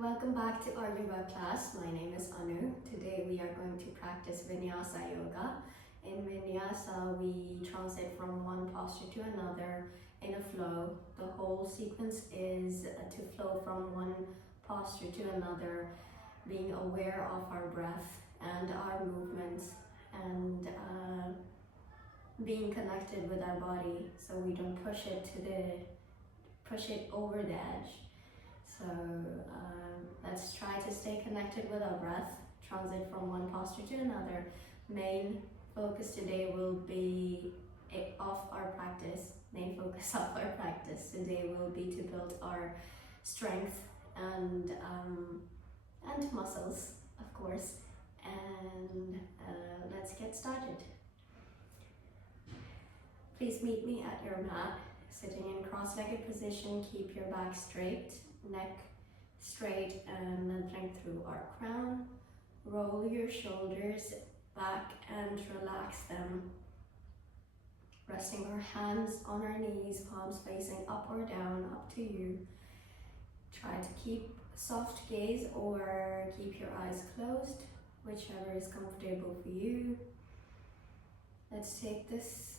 Welcome back to our yoga class. My name is Anu. Today we are going to practice Vinyasa yoga. In Vinyasa, we transit from one posture to another in a flow. The whole sequence is to flow from one posture to another, being aware of our breath and our movements, and being connected with our body, so we don't push it over the edge. So let's try to stay connected with our breath, transit from one posture to another. Main focus today will be main focus of our practice today will be to build our strength and muscles, of course. And let's get started. Please meet me at your mat, sitting in cross-legged position. Keep your back straight, neck straight, and lengthening through our crown. Roll your shoulders back and relax them. Resting our hands on our knees, palms facing up or down, up to you. Try to keep soft gaze or keep your eyes closed, whichever is comfortable for you. Let's take this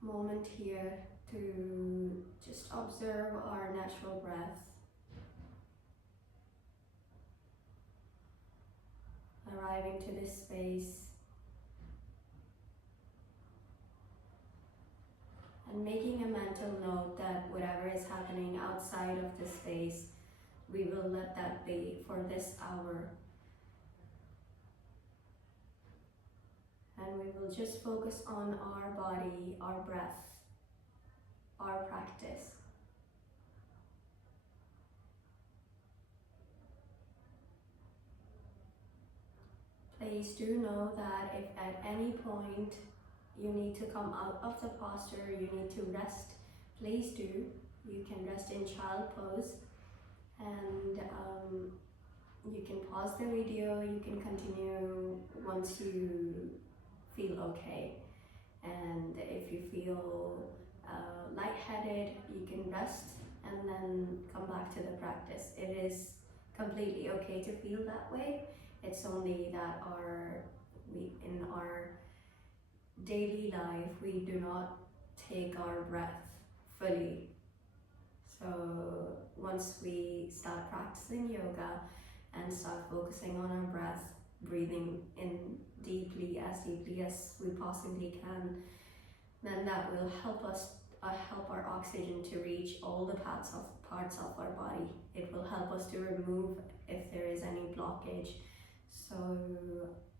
moment here to just observe our natural breath. Arriving to this space and making a mental note that whatever is happening outside of this space, we will let that be for this hour. And we will just focus on our body, our breath, our practice. Please do know that if at any point you need to come out of the posture, you need to rest, please do. You can rest in child pose, and you can pause the video, you can continue once you feel okay. And if you feel lightheaded, you can rest and then come back to the practice. It is completely okay to feel that way. It's only that in our daily life, we do not take our breath fully. So once we start practicing yoga and start focusing on our breath, breathing in deeply as we possibly can, then that will help us help our oxygen to reach all the parts of our body. It will help us to remove if there is any blockage. So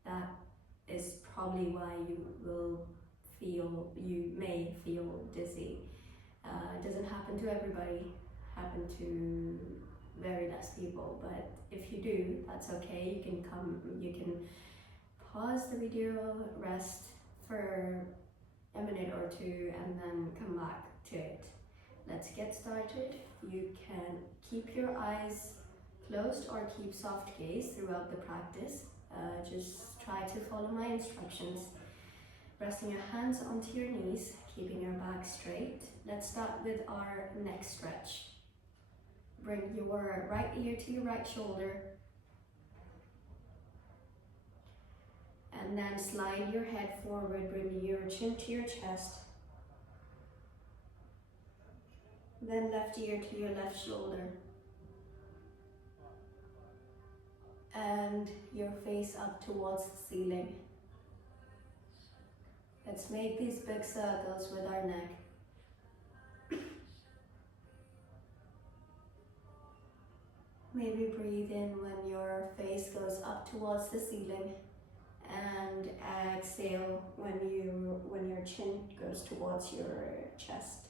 that is probably why you may feel dizzy. It doesn't happen to everybody, happen to very less people, but if you do, that's okay. You can pause the video, rest for a minute or two, and then come back to it. Let's get started. You can keep your eyes closed or keep soft gaze throughout the practice. Just try to follow my instructions. Resting your hands onto your knees, keeping your back straight. Let's start with our neck stretch. Bring your right ear to your right shoulder. And then slide your head forward, bring your chin to your chest. Then left ear to your left shoulder. And your face up towards the ceiling. Let's make these big circles with our neck. Maybe breathe in when your face goes up towards the ceiling, and exhale when your chin goes towards your chest.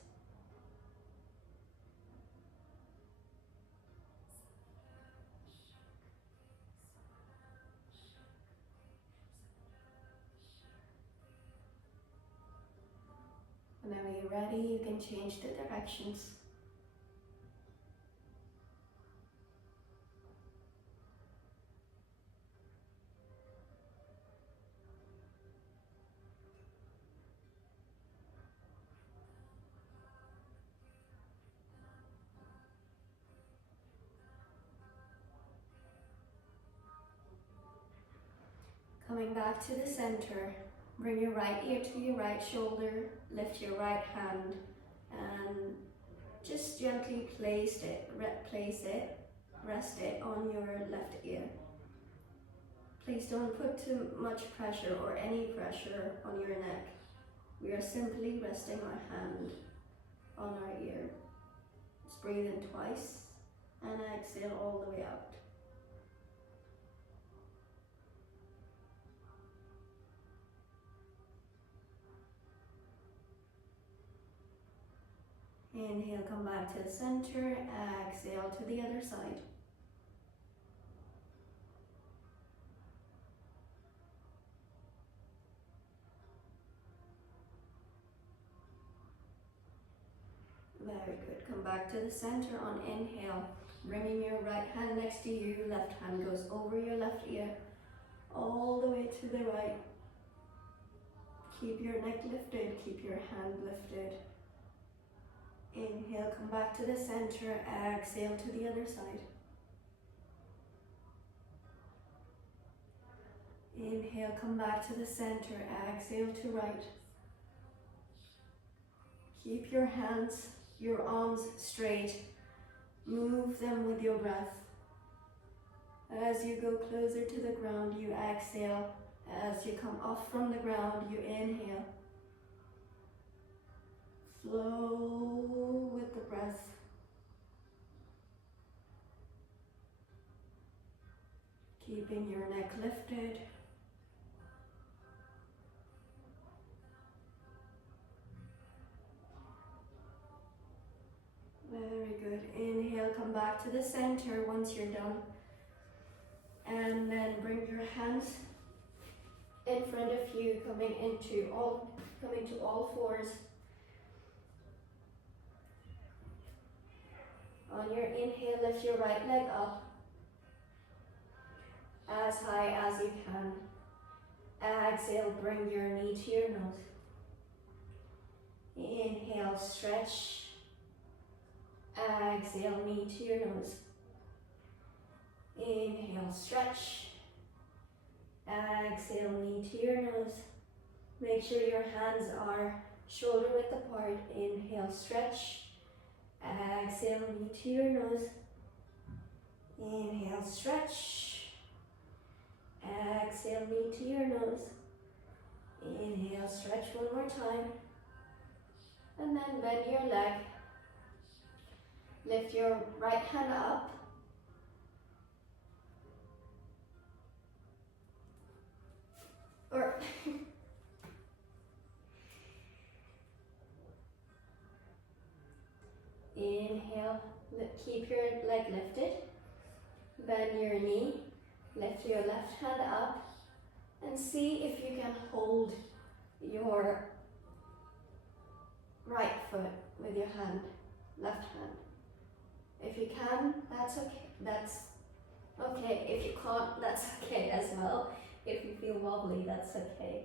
Whenever you're ready, you can change the directions. Coming back to the center, bring your right ear to your right shoulder, lift your right hand, and just gently place it, rest it on your left ear. Please don't put too much pressure or any pressure on your neck. We are simply resting our hand on our ear. Just breathe in twice and exhale all the way out. Inhale, come back to the center, exhale to the other side. Very good. Come back to the center on inhale, bringing your right hand next to you, left hand goes over your left ear, all the way to the right. Keep your neck lifted, keep your hand lifted. Inhale, come back to the center, exhale to the other side. Inhale, come back to the center, exhale to right. Keep your hands, your arms straight. Move them with your breath. As you go closer to the ground, you exhale. As you come off from the ground, you inhale. Flow with the breath. Keeping your neck lifted. Very good. Inhale, come back to the center once you're done. And then bring your hands in front of you, coming to all fours. On your inhale, lift your right leg up as high as you can. Exhale, bring your knee to your nose. Inhale, stretch. Exhale, knee to your nose. Inhale, stretch. Exhale, knee to your nose. Make sure your hands are shoulder width apart. Inhale, stretch. Exhale, knee to your nose. Inhale, stretch. Exhale, knee to your nose. Inhale, stretch one more time. And then bend your leg. Lift your right hand up. Or inhale, keep your leg lifted. Bend your knee. Lift your left hand up. And see if you can hold your right foot with your hand, left hand. If you can, that's okay. That's okay. If you can't, that's okay as well. If you feel wobbly, that's okay.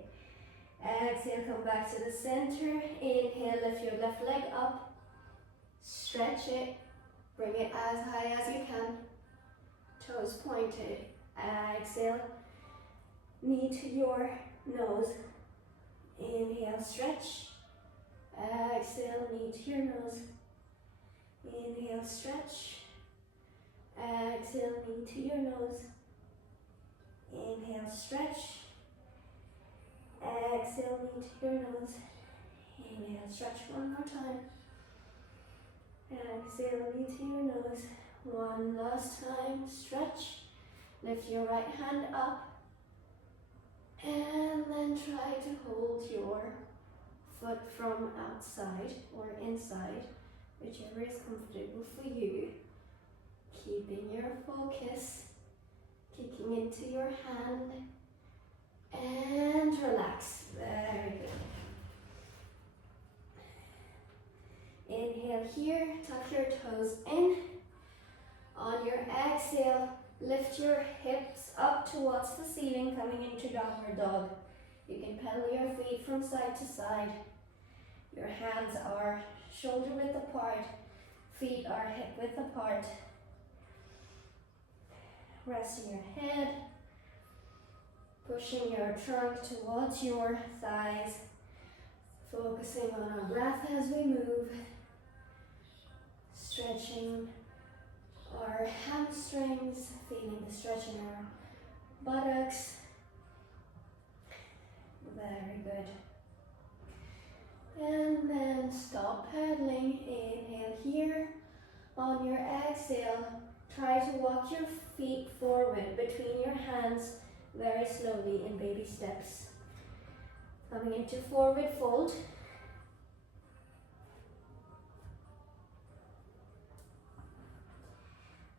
Exhale, come back to the center. Inhale, lift your left leg up. Stretch it. Bring it as high as you can. Toes pointed. Exhale, knee to your nose. Inhale, stretch. Exhale, knee to your nose. Inhale, stretch. Exhale, knee to your nose. Inhale, stretch. Exhale, knee to your nose. Inhale, stretch one more time. Exhale, knee to your nose. One last time, stretch. Lift your right hand up. And then try to hold your foot from outside or inside, whichever is comfortable for you. Keeping your focus, kicking into your hand, and relax. Very good. Inhale here, tuck your toes in. On your exhale, lift your hips up towards the ceiling, coming into downward dog. You can pedal your feet from side to side. Your hands are shoulder width apart, feet are hip width apart. Resting your head, Pushing your trunk towards your thighs. Focusing on our breath as we move. Stretching our hamstrings, feeling the stretch in our buttocks. Very good. And then stop pedaling. Inhale here. On your exhale, try to walk your feet forward between your hands very slowly in baby steps. Coming into forward fold.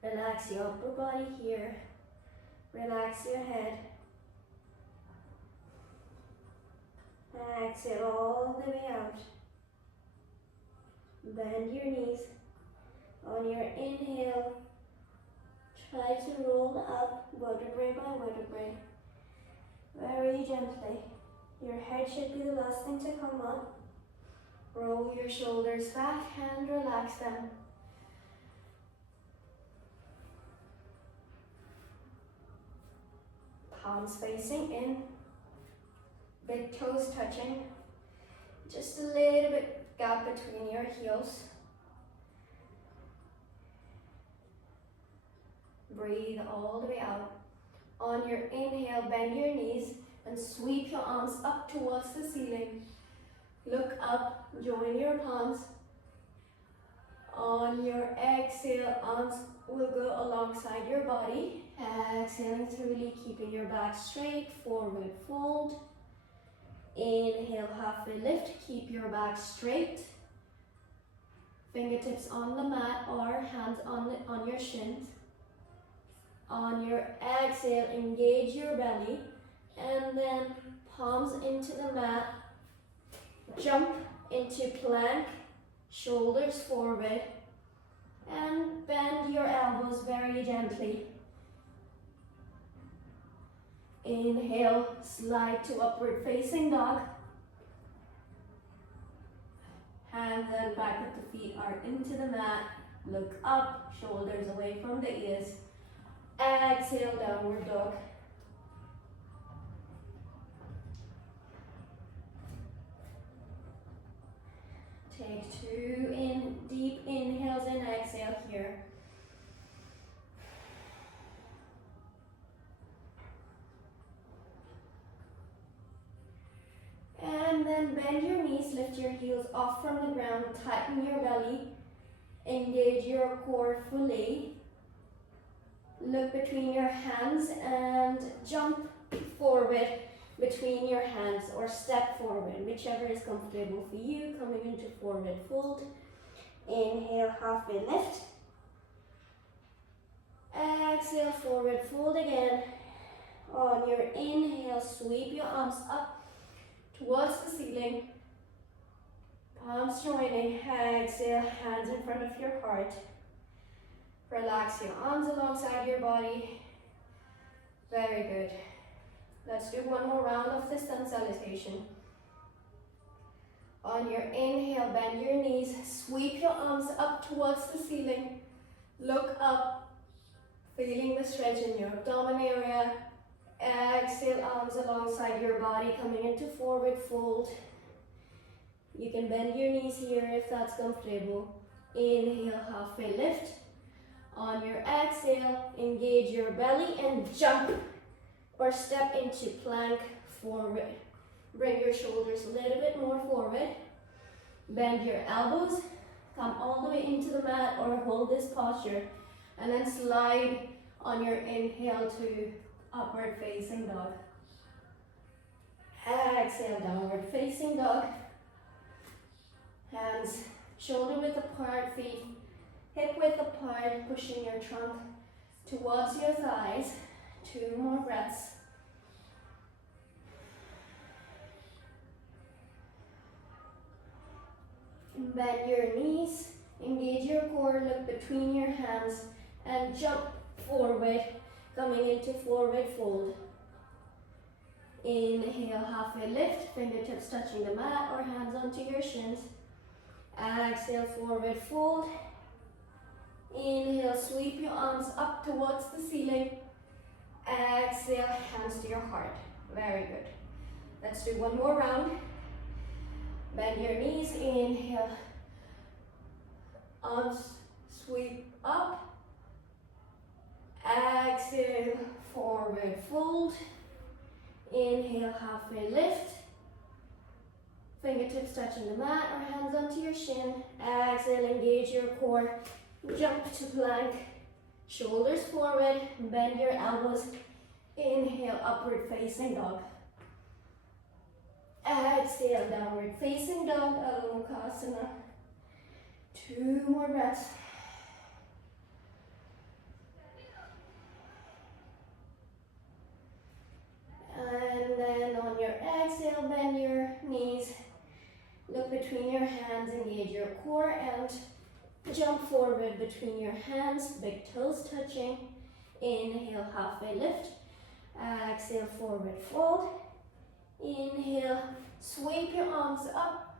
Relax your upper body here. Relax your head. Exhale all the way out. Bend your knees. On your inhale, try to roll up vertebrae by vertebrae. Very gently. Your head should be the last thing to come up. Roll your shoulders back and relax them. Palms facing in. Big toes touching. Just a little bit gap between your heels. Breathe all the way out. On your inhale, bend your knees and sweep your arms up towards the ceiling. Look up, join your palms. On your exhale, arms will go alongside your body. Exhaling thoroughly, keeping your back straight, forward fold. Inhale, halfway lift, keep your back straight. Fingertips on the mat or hands on your shins. On your exhale, engage your belly and then palms into the mat. Jump into plank, shoulders forward and bend your elbows very gently. Inhale, slide to upward facing dog. Hands and back of the feet are into the mat. Look up, shoulders away from the ears. Exhale, downward dog. Take 2 deep inhales and exhale here. And then bend your knees, lift your heels off from the ground, tighten your belly, engage your core fully. Look between your hands and jump forward between your hands or step forward, whichever is comfortable for you. Coming into forward fold. Inhale, halfway lift. Exhale, forward fold again. On your inhale, sweep your arms up towards the ceiling. Palms joining. Exhale, hands in front of your heart. Relax your arms alongside your body. Very good. Let's do one more round of the sun salutation. On your inhale, bend your knees, sweep your arms up towards the ceiling. Look up, feeling the stretch in your abdomen area. Exhale, arms alongside your body, coming into forward fold. You can bend your knees here if that's comfortable. Inhale, halfway lift. On your exhale, engage your belly and jump or step into plank forward. Bring your shoulders a little bit more forward. Bend your elbows, come all the way into the mat or hold this posture and then slide on your inhale to upward facing dog. Exhale, downward facing dog. Hands shoulder width apart, feet hip width apart, pushing your trunk towards your thighs. 2 more breaths. Bend your knees, engage your core, look between your hands and jump forward, coming into forward fold. Inhale, halfway lift, fingertips touching the mat or hands onto your shins. Exhale, forward fold. Inhale, sweep your arms up towards the ceiling. Exhale, hands to your heart. Very good. Let's do one more round. Bend your knees, inhale. Arms sweep up. Exhale, forward fold. Inhale, halfway lift. Fingertips touching the mat or hands onto your shin. Exhale, engage your core. Jump to plank. Shoulders forward. Bend your elbows. Inhale, upward facing dog. Exhale, downward facing dog, Adho Mukha. 2 more breaths. And then on your exhale, bend your knees. Look between your hands, engage your core and jump forward between your hands, big toes touching. Inhale, halfway lift. Exhale, forward fold. Inhale, sweep your arms up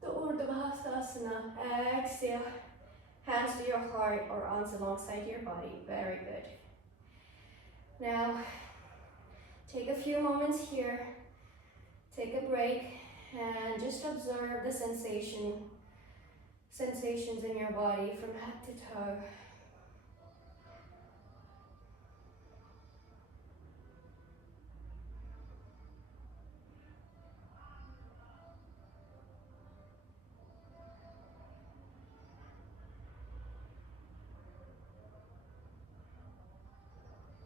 to Urdhva Hastasana. Exhale, hands to your heart or arms alongside your body. Very good. Now, take a few moments here, take a break, and just observe the sensations in your body from head to toe.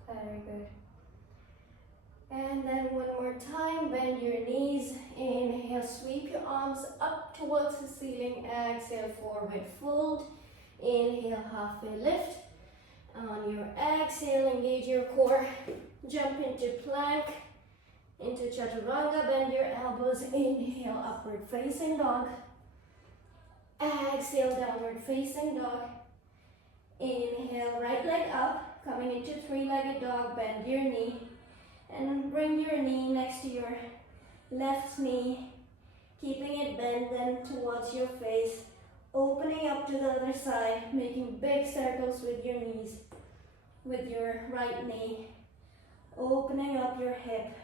Very good. And then one more time, bend your knees. Inhale, sweep your arms up towards the ceiling. Exhale, forward fold. Inhale, halfway lift. On your exhale, engage your core. Jump into plank, into chaturanga. Bend your elbows. Inhale, upward facing dog. Exhale, downward facing dog. Inhale, right leg up, coming into three-legged dog. Bend your knee and bring your knee next to your left knee, keeping it bent then towards your face, opening up to the other side, making big circles with your knees, with your right knee, opening up your hip.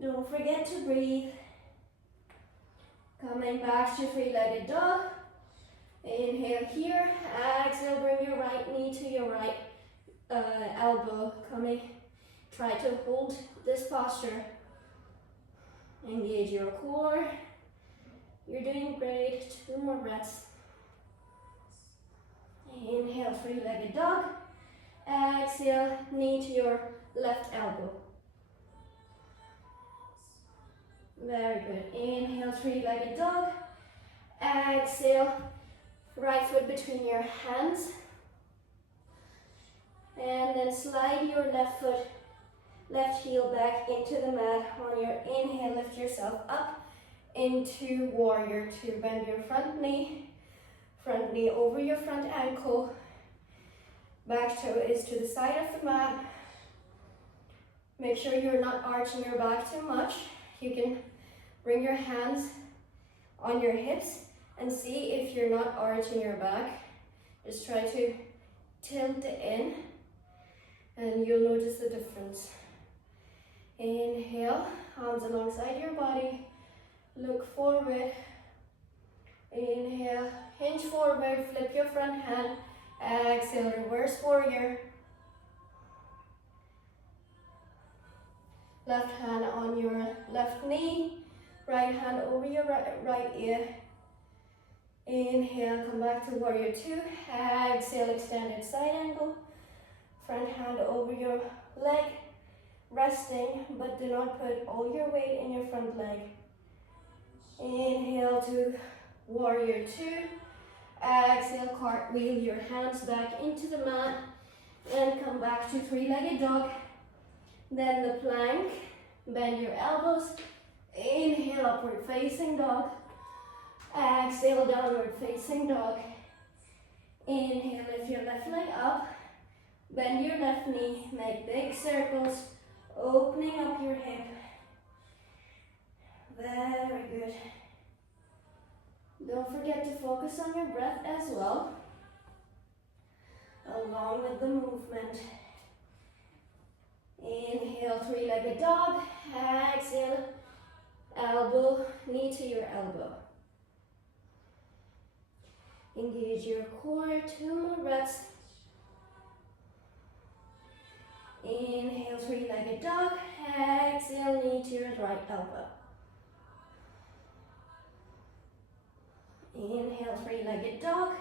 Don't forget to breathe. Coming back to three-legged dog. Inhale here, exhale, bring your right knee to your right elbow, try to hold this posture. Engage your core. You're doing great. 2 more breaths. Inhale, three-legged dog. Exhale, knee to your left elbow. Very good. Inhale, three-legged dog. Exhale, right foot between your hands. And then slide your left heel back into the mat. On your inhale, lift yourself up into warrior two. Bend your front knee over your front ankle. Back toe is to the side of the mat. Make sure you're not arching your back too much. You can bring your hands on your hips and see if you're not arching your back. Just try to tilt it in and you'll notice the difference. Inhale, arms alongside your body. Look forward. Inhale, hinge forward, flip your front hand. Exhale, reverse warrior. Left hand on your left knee. Right hand over your right ear. Inhale, come back to warrior two. Exhale, extended side angle. Front hand over your leg. Resting, but do not put all your weight in your front leg. Inhale to warrior two. Exhale, cartwheel your hands back into the mat and come back to three-legged dog. Then the plank, bend your elbows. Inhale, upward facing dog. Exhale, downward facing dog. Inhale, lift your left leg up. Bend your left knee, make big circles, opening up your hip. Very good. Don't forget to focus on your breath as well, along with the movement. Inhale. Inhale, three-legged dog. Exhale, elbow, knee to your elbow. Engage your core, 2 more breaths. Inhale, three-legged dog. Exhale, knee to your right elbow. Inhale, three-legged dog.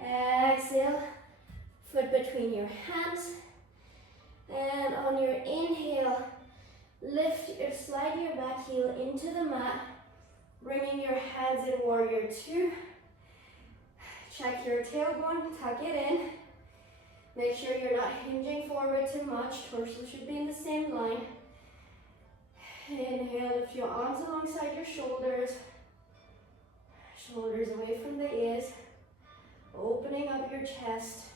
Exhale, foot between your hands. And on your inhale, slide your back heel into the mat, bringing your hands in warrior 2. Check your tailbone, tuck it in. Make sure you're not hinging forward too much. Torso should be in the same line. Inhale, lift your arms alongside your shoulders. Shoulders away from the ears. Opening up your chest.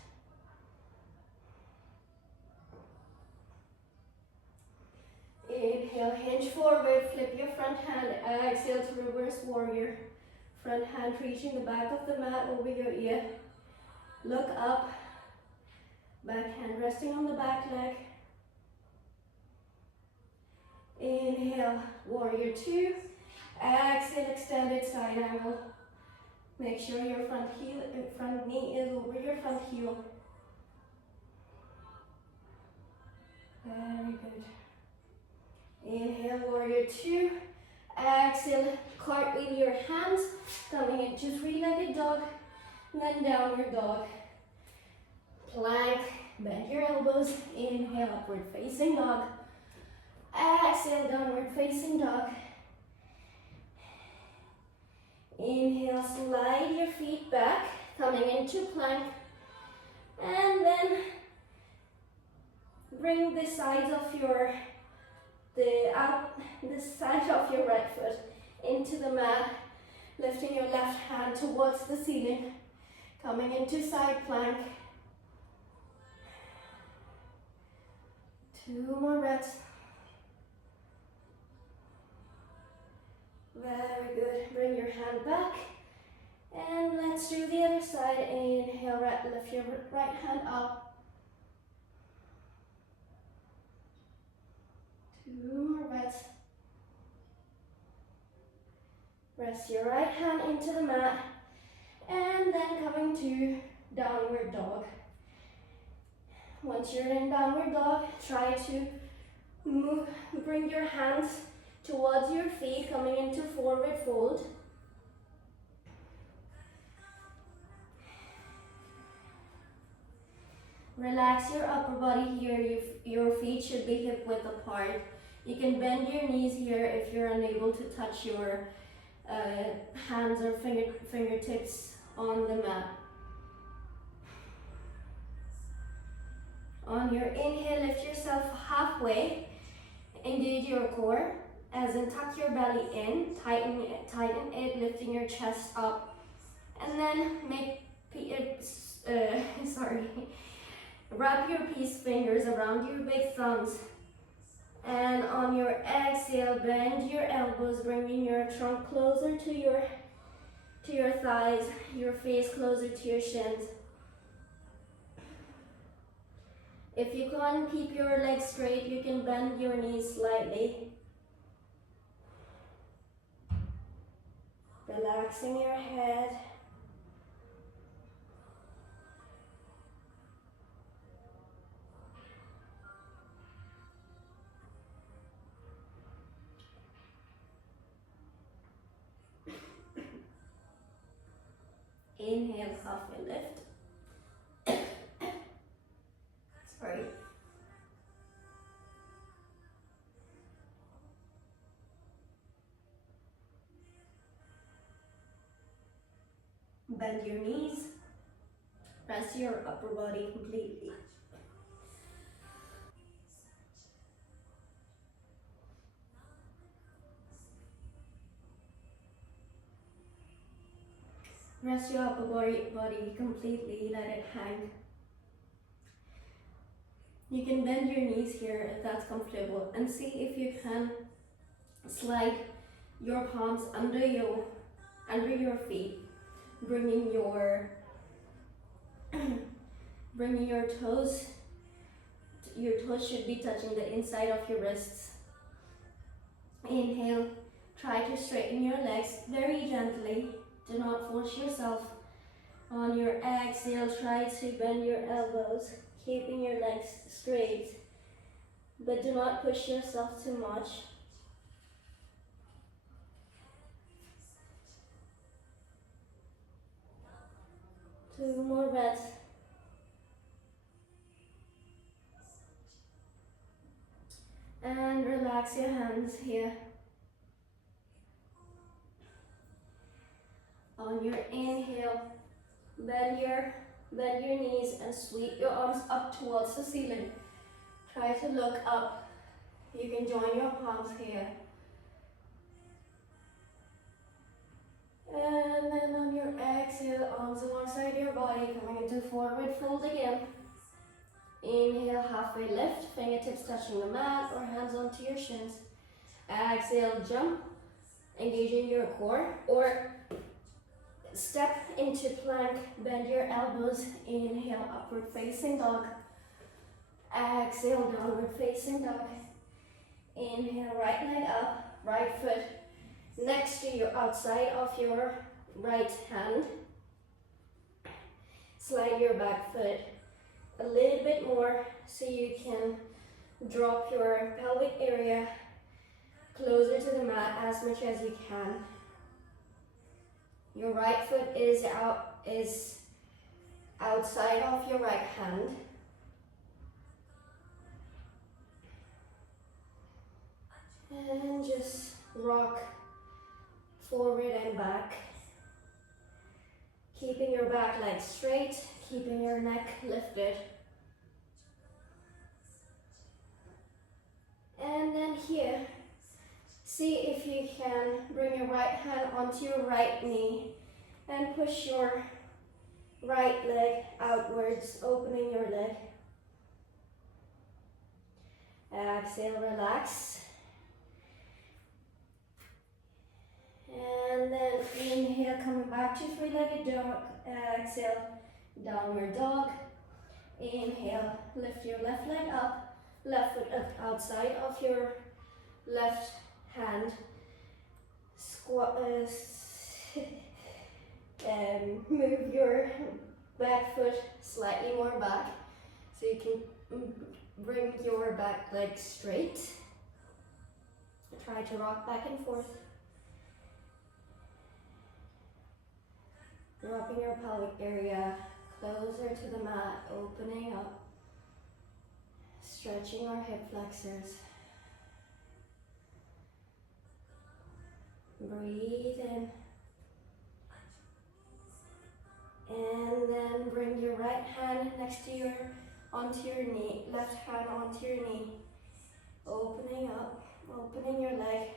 Inhale, hinge forward, flip your front hand. Exhale to reverse warrior. Front hand reaching the back of the mat over your ear. Look up. Back hand resting on the back leg. Inhale, warrior 2. Exhale, extended side angle. Make sure your front knee is over your front heel. Very good. Inhale, warrior 2. Exhale, cartwheel your hands, coming into three-legged dog, then downward dog. Plank, bend your elbows. Inhale, upward facing dog. Exhale, downward facing dog. Inhale, slide your feet back, coming into plank. And then bring the sides of the side of your right foot into the mat, lifting your left hand towards the ceiling, coming into side plank. 2 more breaths. Very good. Bring your hand back. And let's do the other side. Inhale, lift your right hand up. 2 more breaths. Press your right hand into the mat. And then coming to downward dog. Once you're in downward dog, try to bring your hands towards your feet, coming into forward fold. Relax your upper body here. Your feet should be hip width apart. You can bend your knees here if you're unable to touch your hands or fingertips on the mat. On your inhale, lift yourself halfway. Engage your core, as in tuck your belly in, tighten it, lifting your chest up, and then wrap your peace fingers around your big thumbs. And on your exhale, bend your elbows, bringing your trunk closer to your thighs, your face closer to your shins. If you can't keep your legs straight, you can bend your knees slightly. Relaxing your head. Inhale, halfway lift. Sorry. Bend your knees. Press your upper body completely. Rest your upper body completely, let it hang. You can bend your knees here if that's comfortable, and see if you can slide your palms under your feet, bringing your toes Your toes should be touching the inside of your wrists. Inhale, try to straighten your legs very gently. Do not force yourself. On your exhale, try to bend your elbows, keeping your legs straight, but do not push yourself too much. Two more breaths. And relax your hands here. On your inhale, bend your knees and sweep your arms up towards the ceiling. Try to look up. You can join your palms here. And then on your exhale, arms alongside your body, coming into forward fold again. Inhale, halfway lift, fingertips touching the mat or hands onto your shins. Exhale, jump, engaging your core, or step into plank, bend your elbows. Inhale, upward facing dog. Exhale, downward facing dog. Inhale, right leg up, right foot next to your outside of your right hand. Slide your back foot a little bit more so you can drop your pelvic area closer to the mat as much as you can. Your right foot is outside of your right hand. And just rock forward and back. Keeping your back leg straight, keeping your neck lifted. And then here, see if you can bring your right hand onto your right knee and push your right leg outwards, opening your leg. Exhale, relax. And then inhale, coming back to three-legged dog. Exhale, downward dog. Inhale, lift your left leg up, left foot up outside of your left hand. Move your back foot slightly more back so you can bring your back leg straight. Try to rock back and forth. Dropping your pelvic area closer to the mat, opening up, stretching our hip flexors. Breathe in. And then bring your right hand onto your knee, left hand onto your knee. Opening up, opening your leg.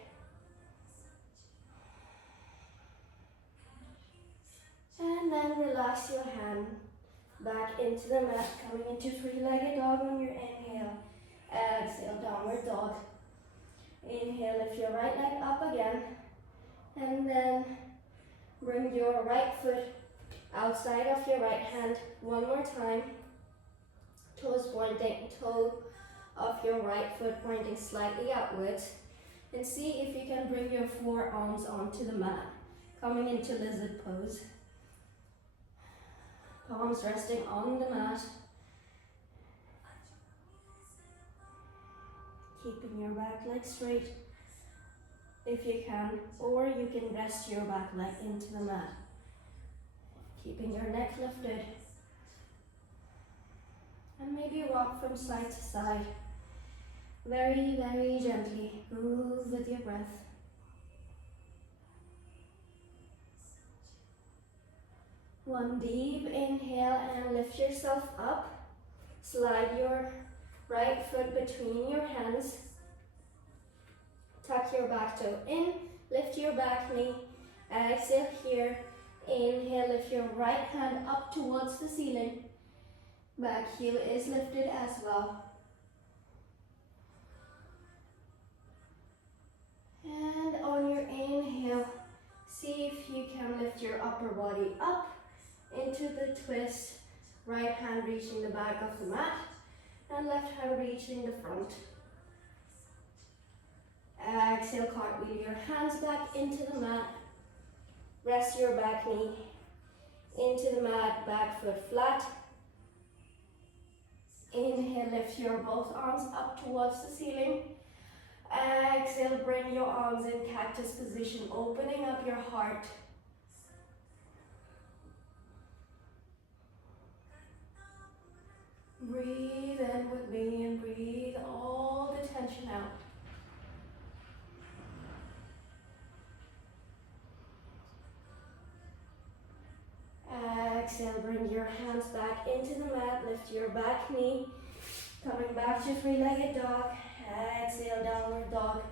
And then relax your hand back into the mat, coming into three-legged dog on your inhale. Exhale, downward dog. Inhale, lift your right leg up again. And then bring your right foot outside of your right hand one more time. Toes pointing, toe of your right foot pointing slightly outwards. And see if you can bring your forearms onto the mat, coming into lizard pose. Palms resting on the mat. Keeping your back leg straight if you can, or you can rest your back leg into the mat. Keeping your neck lifted. And maybe rock from side to side. Very, very gently. Move with your breath. One deep inhale and lift yourself up. Slide your right foot between your hands. Tuck your back toe in. Lift your back knee. Exhale here. Inhale, lift your right hand up towards the ceiling. Back heel is lifted as well. And on your inhale, see if you can lift your upper body up into the twist. Right hand reaching the back of the mat. And left hand reaching the front. Exhale, cartwheel your hands back into the mat. Rest your back knee into the mat, back foot flat. Inhale, lift your both arms up towards the ceiling. Exhale, bring your arms in cactus position, opening up your heart. Breathe in with me and breathe all the tension out. Exhale, bring your hands back into the mat, lift your back knee. Coming back to three-legged dog. Exhale, downward dog.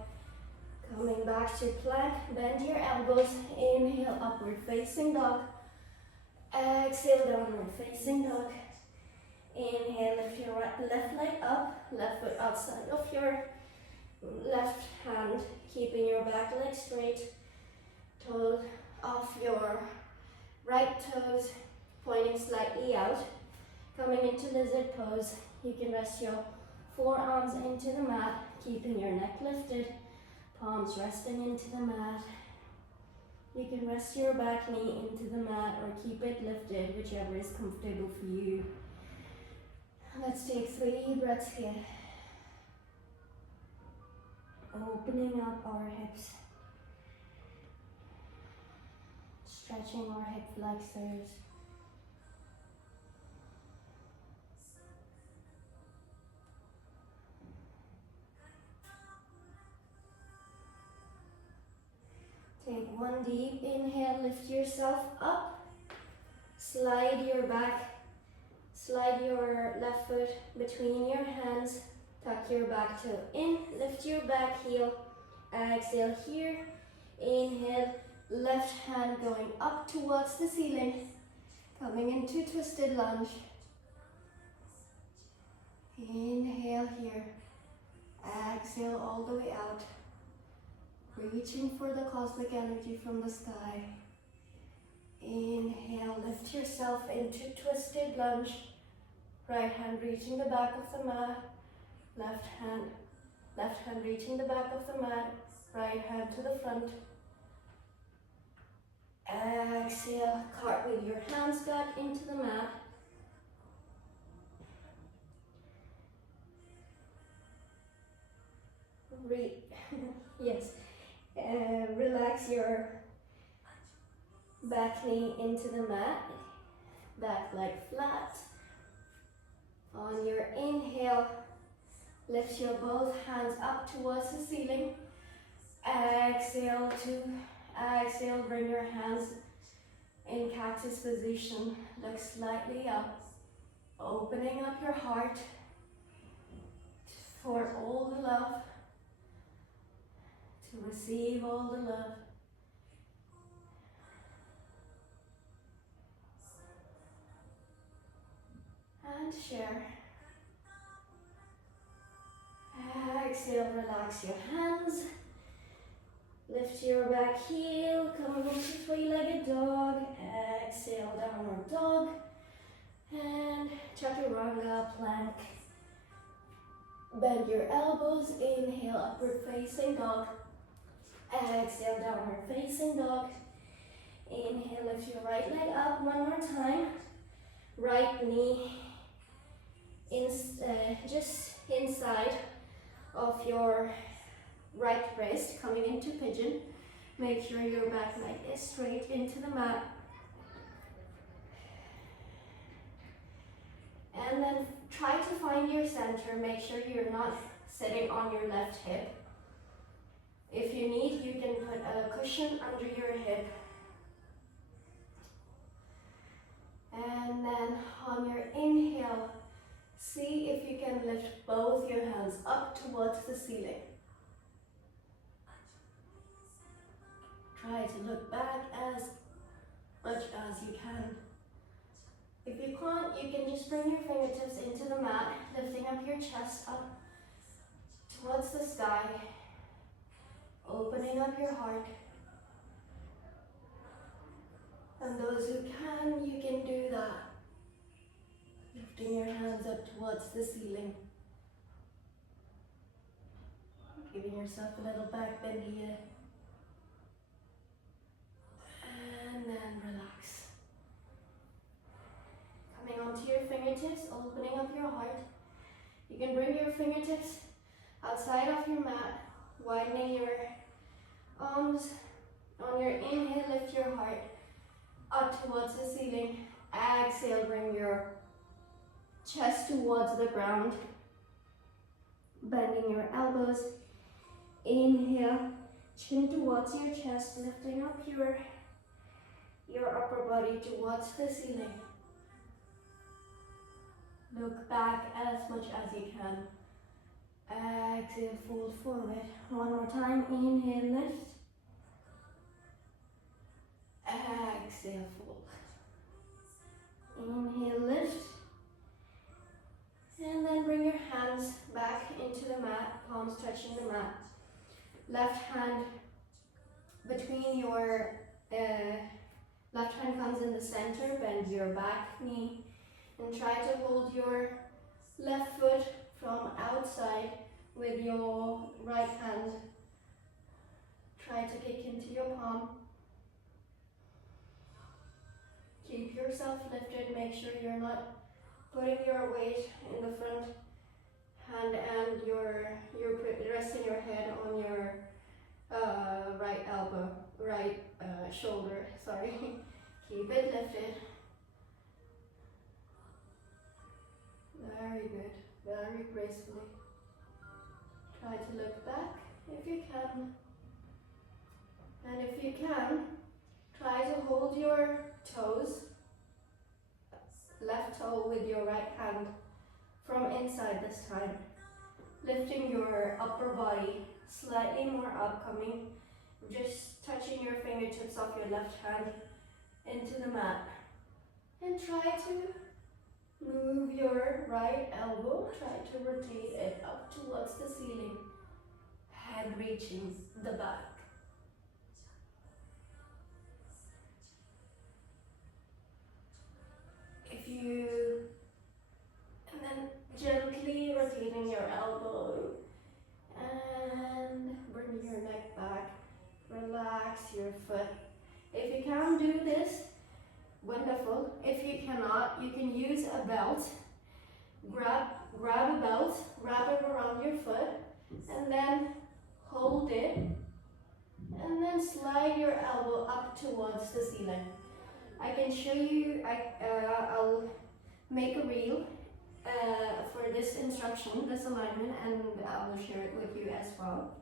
Coming back to plank, bend your elbows. Inhale, upward facing dog. Exhale, downward facing dog. Inhale, lift your left leg up, left foot outside of your left hand, keeping your back leg straight. Toes off your right toes, pointing slightly out. Coming into lizard pose, you can rest your forearms into the mat, keeping your neck lifted, palms resting into the mat. You can rest your back knee into the mat or keep it lifted, whichever is comfortable for you. Let's take 3 breaths here. Opening up our hips. Stretching our hip flexors. Take 1 deep inhale, lift yourself up. Slide your left foot between your hands. Tuck your back toe in, lift your back heel. Exhale here. Inhale, left hand going up towards the ceiling. Coming into twisted lunge. Inhale here. Exhale all the way out. Reaching for the cosmic energy from the sky. Inhale, lift yourself into twisted lunge. Right hand reaching the back of the mat. Left hand reaching the back of the mat. Right hand to the front. Exhale, cartwheel your hands back into the mat. Relax your back knee into the mat, back leg flat. On your inhale, lift your both hands up towards the ceiling. Exhale, bring your hands in cactus position. Look slightly up, opening up your heart for all the love, to receive all the love. And share. Exhale, relax your hands. Lift your back heel, coming into three-legged dog. Exhale, downward dog. And chaturanga plank. Bend your elbows, inhale, upward facing dog. Exhale, downward facing dog. Inhale, lift your right leg up one more time. Right knee just inside of your right wrist, coming into pigeon. Make sure your back leg is straight into the mat. And then try to find your center. Make sure you're not sitting on your left hip. If you need, you can put a cushion under your hip. And then on your inhale, see if you can lift both your hands up towards the ceiling. Try to look back as much as you can. If you can't, you can just bring your fingertips into the mat, lifting up your chest up towards the sky, opening up your heart. And those who can, you can do that. lifting your hands up towards the ceiling. Giving yourself a little back bend here. And then relax. Coming onto your fingertips, opening up your heart. You can bring your fingertips outside of your mat, widening your arms. On your inhale, lift your heart up towards the ceiling. Exhale, bring your chest towards the ground. Bending your elbows. Inhale, chin towards your chest, lifting up your upper body towards the ceiling. Look back as much as you can. Exhale, fold forward. One more time. Inhale, lift. Exhale, fold. Inhale, lift. And then bring your hands back into the mat, palms touching the mat. Left hand between your, left hand comes in the center, bend your back knee. And try to hold your left foot from outside with your right hand. Try to kick into your palm. Keep yourself lifted. Make sure you're not putting your weight in the front hand and you're resting your head on your right elbow, right shoulder. Sorry. Keep it lifted. Very good, very gracefully. Try to look back if you can. And if you can, try to hold your toes, left toe with your right hand from inside this time. Lifting your upper body slightly more up, coming, just touching your fingertips off your left hand into the mat. And try to move your right elbow, try to rotate it up towards the ceiling, head reaching the back. And then gently rotating your elbow and bring your neck back, relax your foot. If you can do this, wonderful. If you cannot, you can use a belt. Grab a belt, wrap it around your foot, and then hold it, and then slide your elbow up towards the ceiling. I can show you, I'll make a reel for this instruction, this alignment, and I will share it with you as well.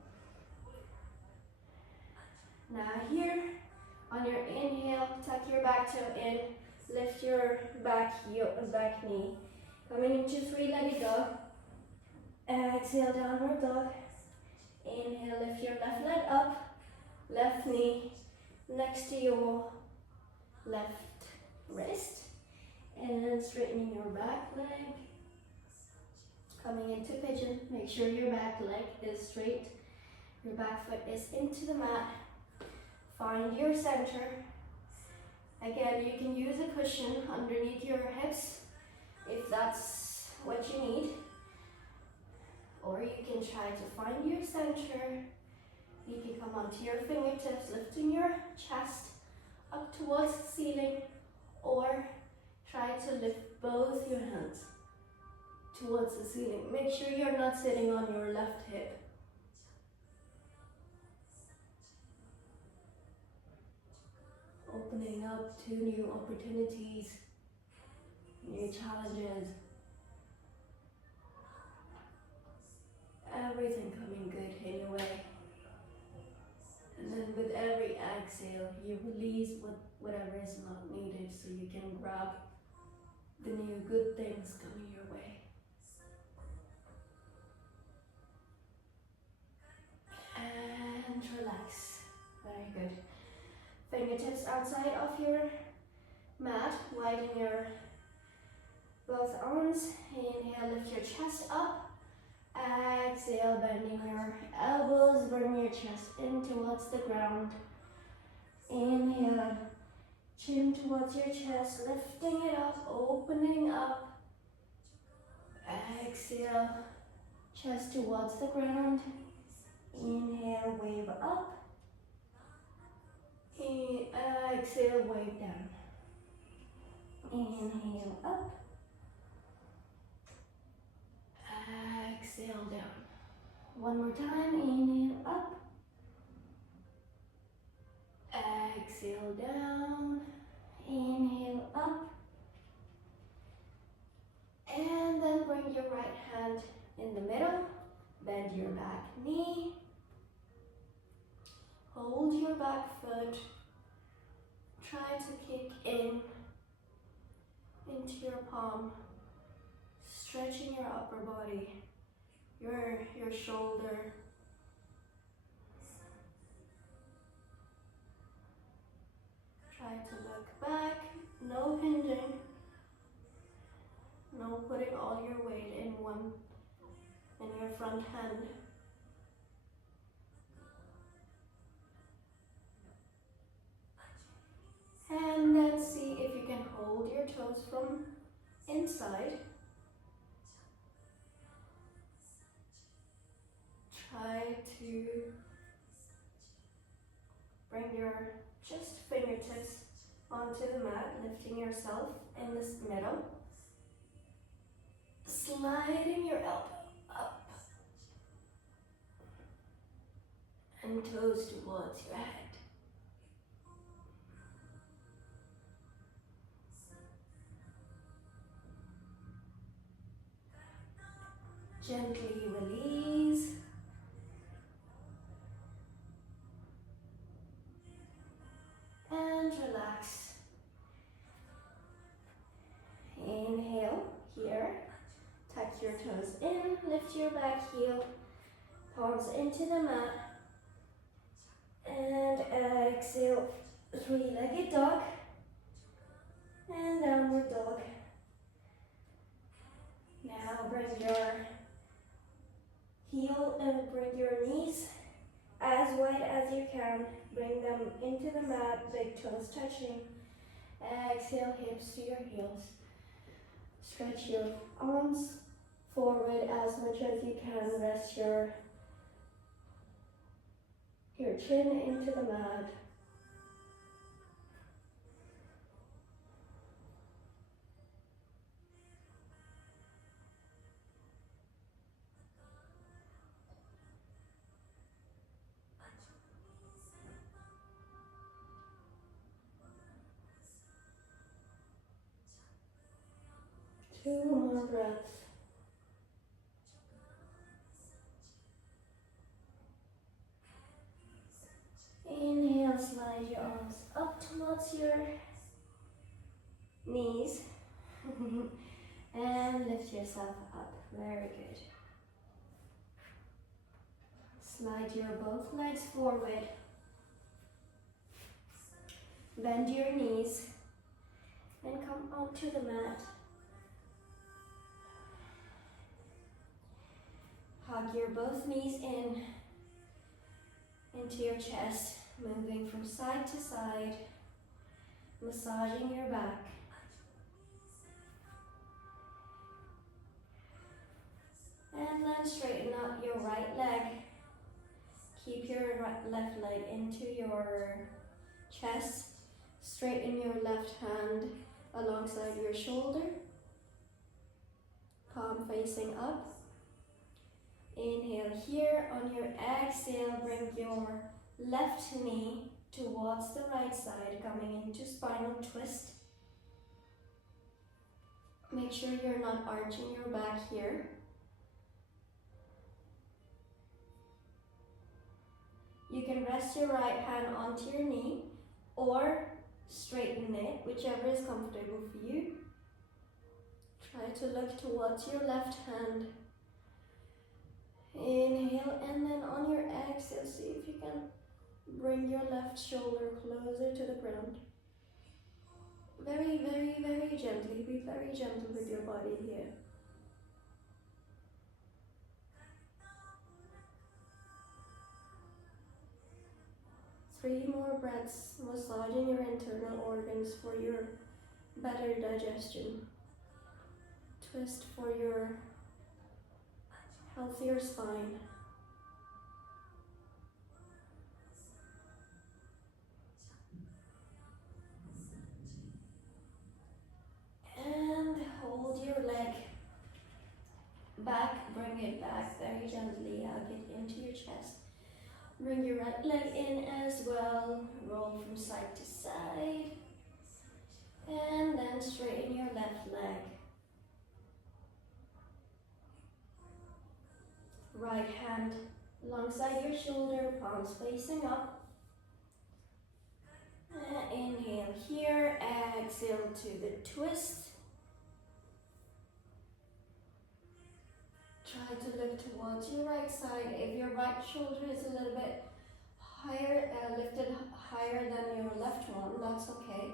Now here, on your inhale, tuck your back toe in, lift your back knee. Coming into three-legged dog. Exhale, downward dog. Inhale, lift your left leg up, left knee next to your left wrist. And straightening your back leg. Coming into pigeon, make sure your back leg is straight. Your back foot is into the mat. Find your center. Again, you can use a cushion underneath your hips if that's what you need. Or you can try to find your center. You can come onto your fingertips, lifting your chest up towards the ceiling, or try to lift both your hands towards the ceiling. Make sure you're not sitting on your left hip. Opening up to new opportunities, new challenges. Everything coming good in your way. And then with every exhale, you release whatever is not needed so you can grab the new good things coming your way. And relax. Very good. Fingertips outside of your mat. Widen your both arms. Inhale, lift your chest up. Exhale, bending your elbows, bring your chest in towards the ground. Inhale, chin towards your chest, lifting it up, opening up. Exhale, chest towards the ground. Inhale, wave up. Exhale, wave down. Inhale, up. Exhale, down. One more time, inhale, up. Exhale, down. Inhale, up. And then bring your right hand in the middle. Bend your back knee. Hold your back foot. Try to kick into your palm. Stretching your upper body, your shoulder. Try to look back, no hinging, no putting all your weight in your front hand. And then see if you can hold your toes from inside. Try to bring your just fingertips onto the mat, lifting yourself in this middle. Sliding your elbow up and toes towards your head. Gently release. And relax. Inhale here. Tuck your toes in, lift your back heel, palms into the mat. And exhale, three-legged dog. And downward dog. Now bring your knees as wide as you can. Bring them into the mat, big toes touching. Exhale, hips to your heels. Stretch your arms forward as much as you can. Rest your chin into the mat. Two more breaths. Inhale, slide your arms up towards your knees. And lift yourself up. Very good. Slide your both legs forward. Bend your knees and come onto the mat. Hug your both knees into your chest, moving from side to side, massaging your back. And then straighten out your right leg. Keep your left leg into your chest. Straighten your left hand alongside your shoulder. Palm facing up. Inhale here. On your exhale, bring your left knee towards the right side, coming into spinal twist. Make sure you're not arching your back here. You can rest your right hand onto your knee or straighten it, whichever is comfortable for you. Try to look towards your left hand. Inhale, and then on your exhale, see if you can bring your left shoulder closer to the ground. Very, very, very gently. Be very gentle with your body here. Three more breaths, massaging your internal organs for your better digestion. Twist for your healthier spine. And hold your leg back, bring it back very gently, hug it into your chest. Bring your right leg in as well, roll from side to side, and then straighten your left leg. Right hand alongside your shoulder, palms facing up. Inhale here, exhale to the twist. Try to look towards your right side. If your right shoulder is a little bit higher, lifted higher than your left one, that's okay.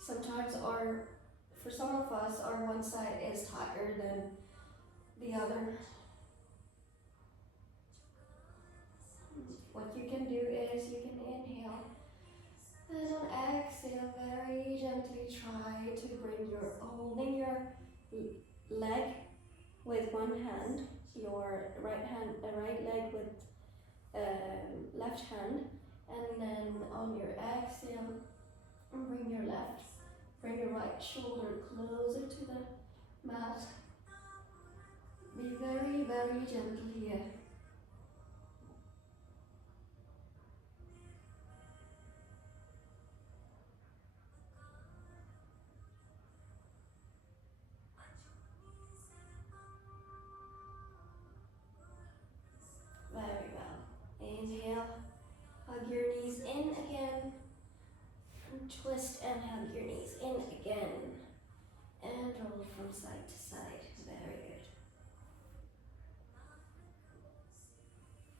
Sometimes for some of us, our one side is higher than the other. What you can do is you can inhale, and on exhale, very gently try to bring holding your leg with one hand, your right leg with left hand, and then on your exhale, bring your right shoulder closer to the mat. Be very, very gentle here. Very well. Inhale, hug your knees in again. Twist and hug your knees in again. And roll from side to side. Very good.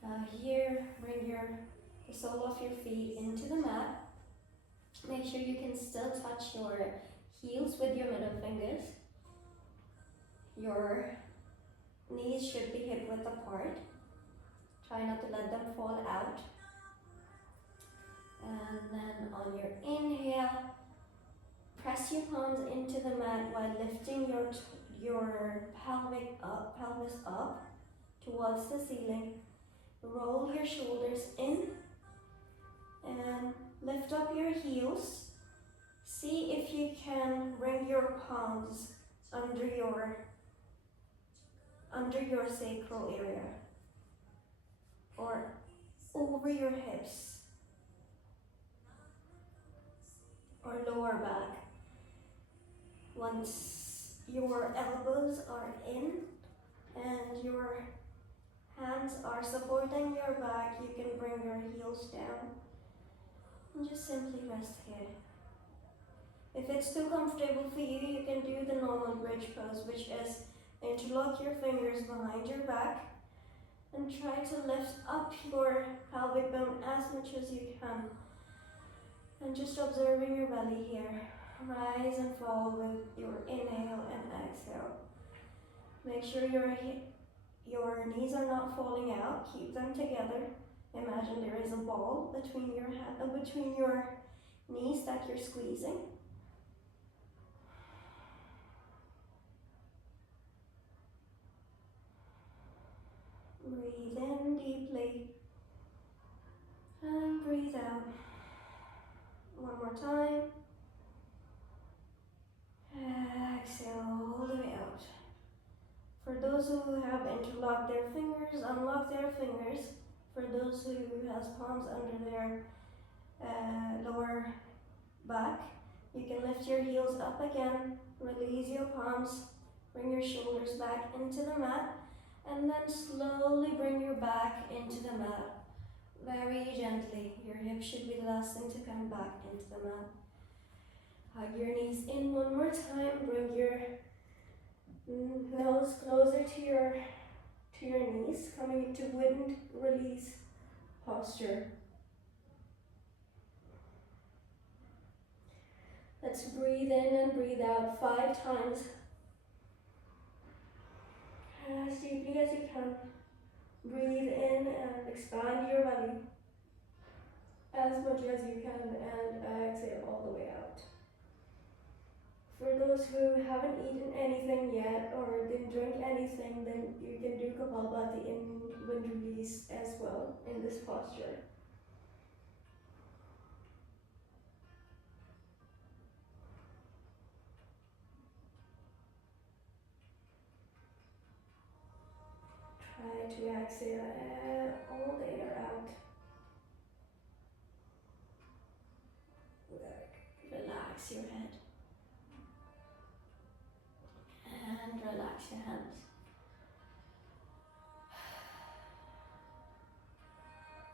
Now here, bring the sole of your feet into the mat. Make sure you can still touch your heels with your middle fingers. Your knees should be hip width apart. Try not to let them fall out. And then on your inhale, press your palms into the mat while lifting your pelvis up towards the ceiling. Roll your shoulders in and lift up your heels. See if you can bring your palms under your sacral area or over your hips or lower back. Once your elbows are in and your hands are supporting your back, you can bring your heels down and just simply rest here. If it's too comfortable for you, you can do the normal bridge pose, which is interlock your fingers behind your back and try to lift up your pelvic bone as much as you can. And just observing your belly here. Rise and fall with your inhale and exhale. Make sure your knees are not falling out. Keep them together. Imagine there is a ball between your knees that you're squeezing. Breathe in deeply and breathe out. One more time. Exhale all the way out. For those who have interlocked their fingers, unlock their fingers. For those who has palms under their lower back, you can lift your heels up again, release your palms, bring your shoulders back into the mat, and then slowly bring your back into the mat. Very gently. Your hips should be the last thing to come back into the mat. Hug your knees in one more time. Bring your nose closer to your knees, coming into wind release posture. Let's breathe in and breathe out 5 times. As deeply as you can. Breathe in and expand your belly as much as you can, and exhale all the way out. For those who haven't eaten anything yet or didn't drink anything, then you can do Kapalabhati the wind release as well in this posture. Try to exhale all the air out. Relax your head and relax your hands.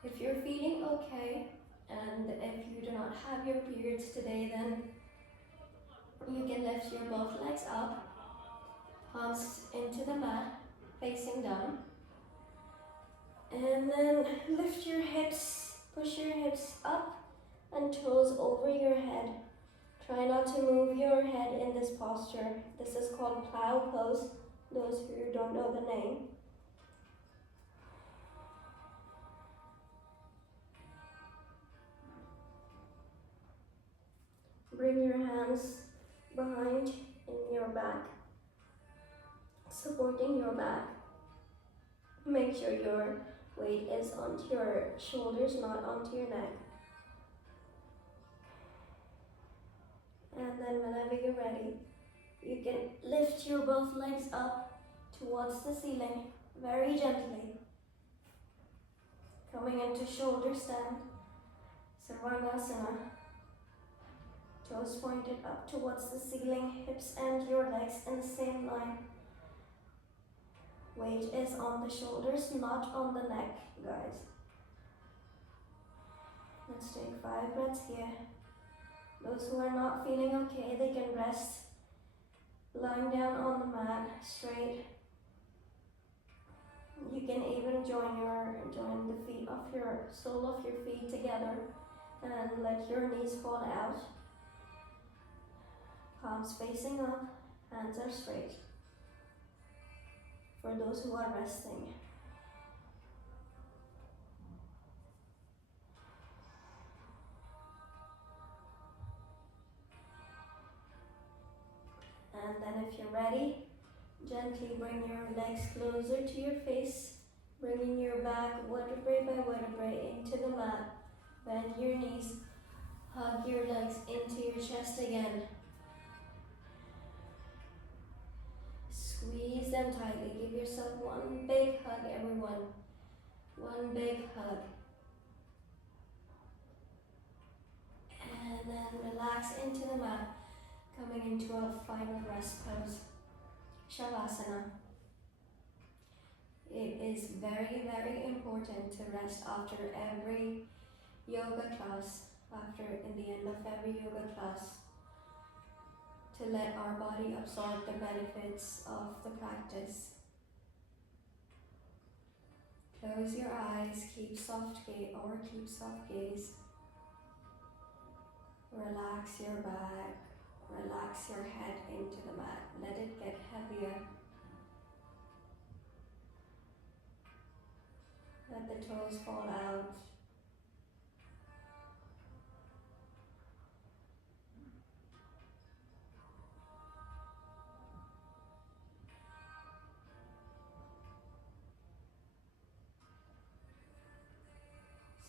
If you're feeling okay and if you do not have your periods today, then you can lift your both legs up, palms into the mat, facing down. And then lift your hips, push your hips up and toes over your head. Try not to move your head in this posture. This is called plow pose, those who don't know the name. Bring your hands behind in your back, supporting your back. Make sure your weight is onto your shoulders, not onto your neck. And then whenever you're ready, you can lift your both legs up towards the ceiling very gently. Coming into shoulder stand, Vinyasa. Toes pointed up towards the ceiling, hips and your legs in the same line. Weight is on the shoulders, not on the neck, guys. Let's take 5 breaths here. Those who are not feeling okay, they can rest lying down on the mat, straight. You can even join the feet of your sole of your feet together and let your knees fall out. Palms facing up, hands are straight. For those who are resting. And then if you're ready, gently bring your legs closer to your face, bringing your back vertebrae by vertebrae into the mat. Bend your knees, hug your legs into your chest again. Squeeze them tightly. Give yourself one big hug, everyone. One big hug. And then relax into the mat, coming into a final rest pose, Shavasana. It is very, very important to rest after every yoga class, in the end of every yoga class, to let our body absorb the benefits of the practice. Close your eyes, keep soft gaze. Relax your back, relax your head into the mat. Let it get heavier. Let the toes fall out.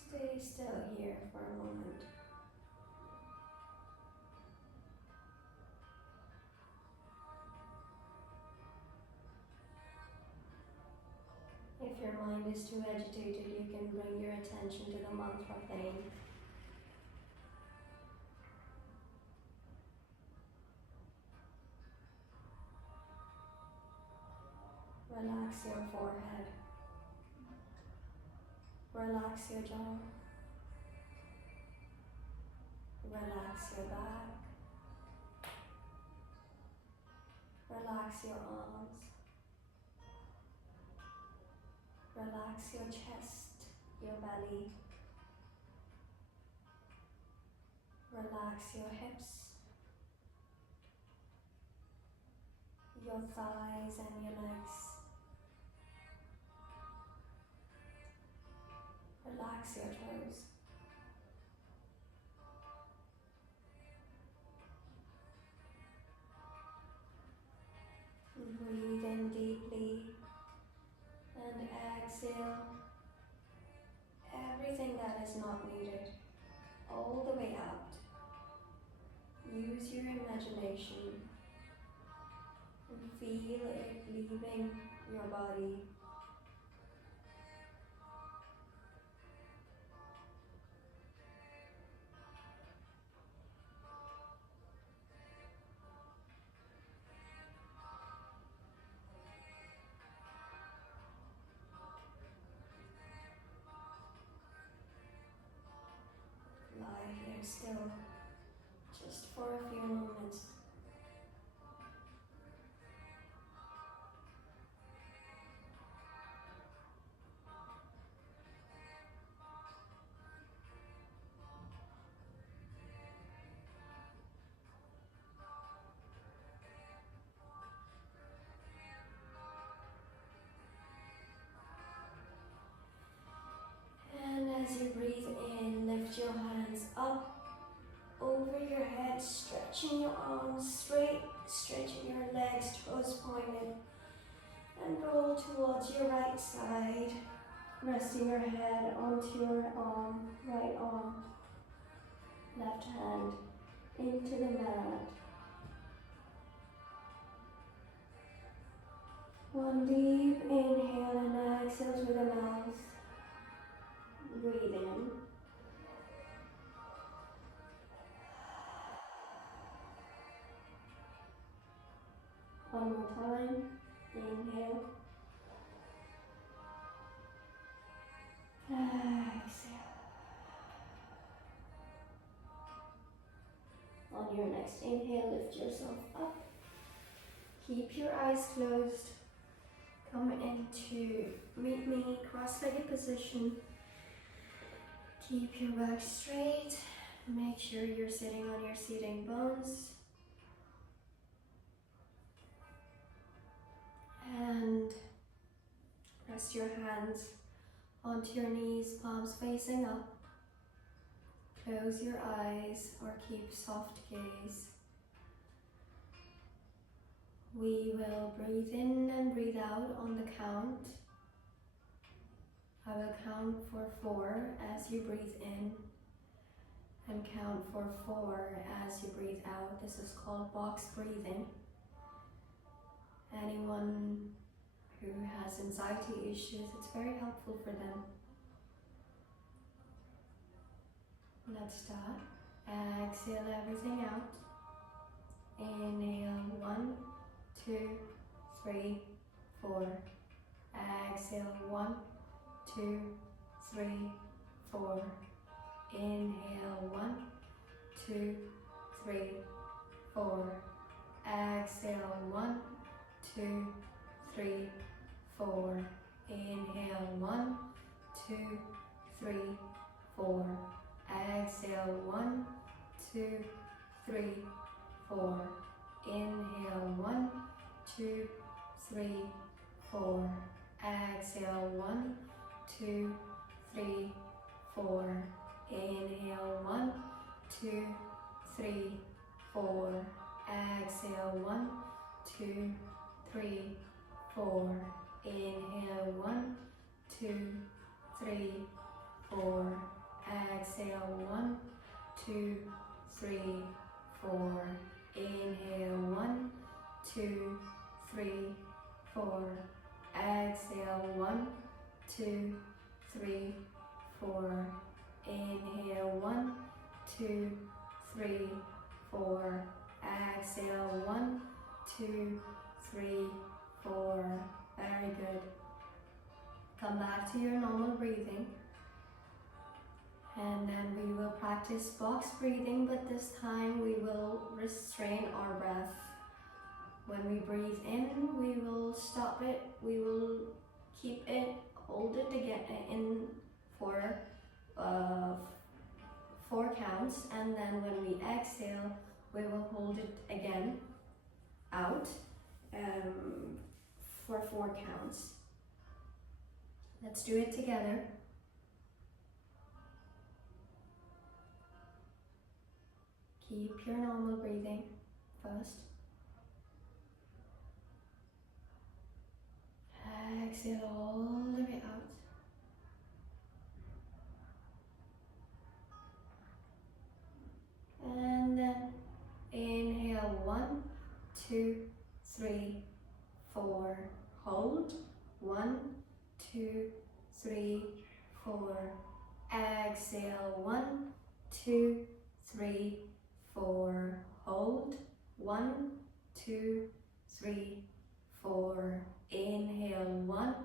Stay still here for a moment. If your mind is too agitated, you can bring your attention to the mantra thing. Relax your forehead. Relax your jaw. Relax your back. Relax your arms. Relax your chest, your belly. Relax your hips, your thighs and your legs. Relax your toes. Breathe in deeply and exhale everything that is not needed all the way out. Use your imagination and feel it leaving your body. Lie here still, just for a few moments. And as you breathe in, lift your hands up over your head, stretching your arms straight, stretching your legs, toes pointed, and roll towards your right side, resting your head onto your arm, right arm, left hand into the mat. One deep inhale and exhale through the mouth. Breathe in. One more time. Inhale. Exhale. On your next inhale, lift yourself up. Keep your eyes closed. Come into meet me, cross-legged position. Keep your back straight. Make sure you're sitting on your seating bones. And rest your hands onto your knees, palms facing up. Close your eyes or keep soft gaze. We will breathe in and breathe out on the count. I will count for 4 as you breathe in and count for 4 as you breathe out. This is called box breathing. Anyone who has anxiety issues, it's very helpful for them. Let's start. Exhale everything out. Inhale 1, 2, 3, 4. Exhale 1, 2, 3, 4. Inhale 1, 2, 3, 4. Exhale 1, 2, 3, 4. Inhale 1, 2, 3, 4. Exhale 1, 2, 3, 4. Inhale 1, 2, 3, 4. Exhale 1, 2, 3, 4. Inhale 1, 2, 3, 4. Exhale 1, 2, 3, 4. Inhale 1, 2, 3, 4. Exhale 1, 2, 3, 4. Inhale 1, 2, 3, 4. Exhale 1, 2, 3, 4. Inhale 1, 2, 3, 4. Exhale 1, 2, 3, 4. Very good. Come back to your normal breathing. And then we will practice box breathing, but this time we will restrain our breath. When we breathe in, we will stop it, we will keep it, hold it again in for 4 counts, and then when we exhale, we will hold it again out for 4 counts. Let's do it together. Keep your normal breathing first. Exhale all the way out. 1, 2, 3, 4. Exhale, 1, 2, 3, 4. Hold, 1, 2, 3, 4. Inhale, 1,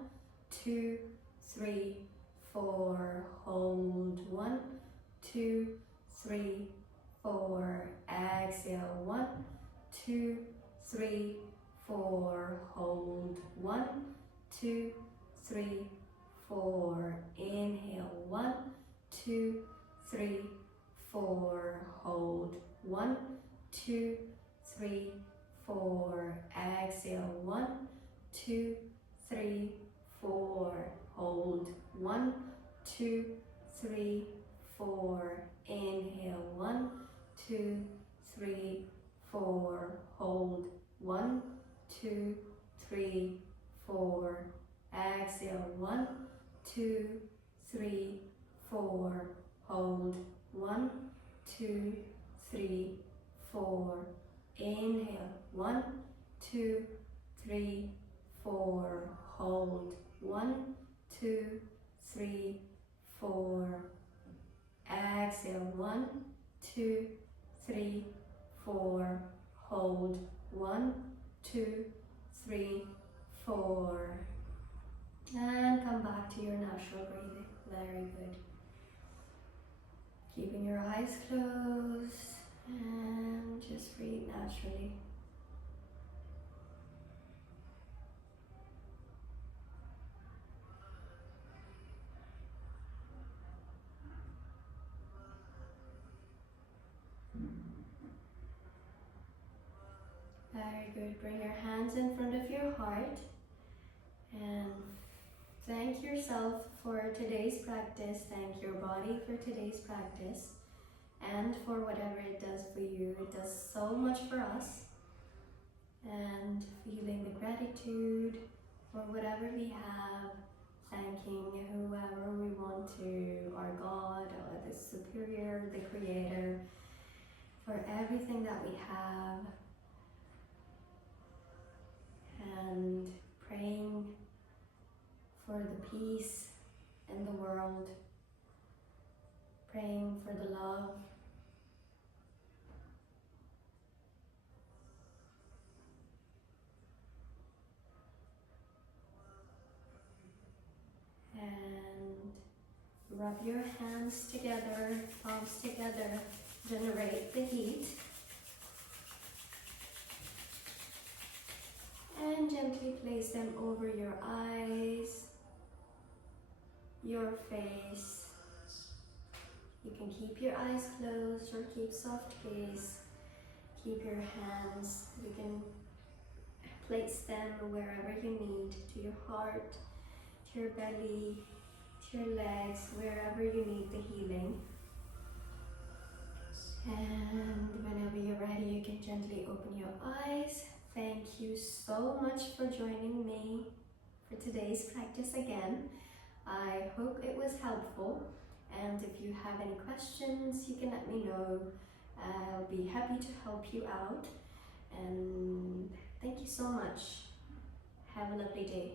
2, 3, 4. Hold, 1, 2, 3, 4. Exhale, 1, 2, 3, 4. Hold, 1, 2, 3, 4. Inhale, 1, 2, 3, 4. Hold, 1, 2, 3, 4. Exhale, 1, 2, 3, 4. Hold, 1, 2, 3, 4. Inhale, 1, 2, 3, 4. Hold, 1, 2, 3, 4. Exhale, 1, 2, 3, 4. Hold, 1, 2, 3, 4. Inhale, 1, 2, 3, 4. Hold, 1, 2, 3, 4. Exhale, 1, 2, 3, 4. Hold, 1, 2, 3, 4. And come back to your natural breathing. Very good. Keeping your eyes closed and just breathe naturally. Very good. Bring your hands in front of your heart and thank yourself for today's practice. Thank your body for today's practice and for whatever it does for you. It does so much for us. And feeling the gratitude for whatever we have, thanking whoever we want to, our God, or the superior, the creator, for everything that we have, and praying for the peace in the world, praying for the love, and rub your hands together, palms together, generate the heat. And gently place them over your eyes, your face. You can keep your eyes closed or keep soft gaze. Keep your hands, you can place them wherever you need, to your heart, to your belly, to your legs, wherever you need the healing. And whenever you're ready, you can gently open your eyes. Thank you so much for joining me for today's practice again. I hope it was helpful, and if you have any questions, you can let me know. I'll be happy to help you out, and thank you so much. Have a lovely day.